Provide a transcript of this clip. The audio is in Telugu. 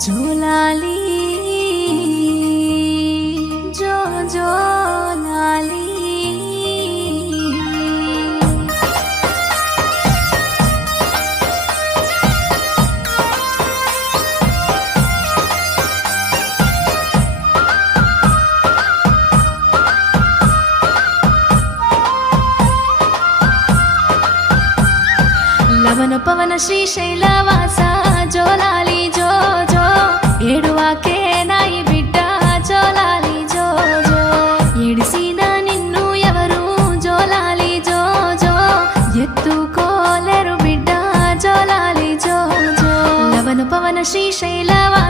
జోలాలి జో జోలాలి లవన పవన శ్రీశైలవాస జోలాలి జో జో ఏడువాకే నాయి బిడ్డ జోలాలి జో జో ఏడిసిన నిన్ను ఎవరు జోలాలి జో జో ఎత్తుకోలేరు బిడ్డ జోలాలి జో జో లవన పవన శ్రీశైలవాస